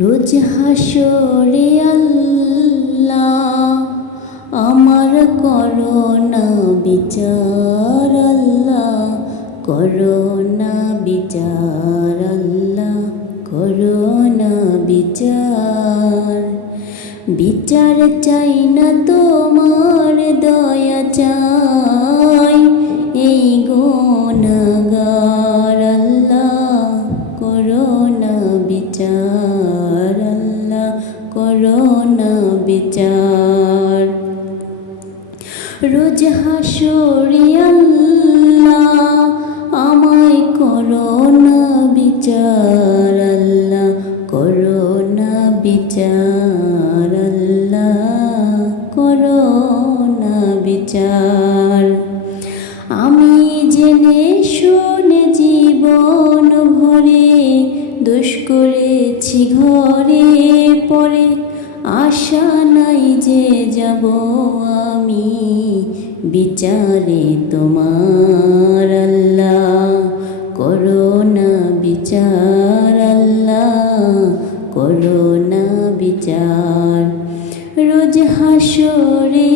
রোজ হাসরে আল্লাহ আমার করোনা বিচার, আল্লাহ করোনা বিচার, আল্লাহ করোনা বিচার। বিচার চাই না তোমার, দয়া চাই এই গুনাহগার, আল্লাহ করোনা বিচার, আল্লাহ করোনা বিচার। রোজ হাসরে আল্লাহ আমায় করোনা বিচার, আল্লাহ করোনা বিচার, আল্লাহ করোনা বিচার। আমি জেনে শুনে জীবন ভরে দোষ করেছি ঘরে পরে, আশা নাই যে যাব আমি বিচারে তোমার, আল্লাহ করোনা বিচার, আল্লাহ করোনা বিচার। রোজ হাসরে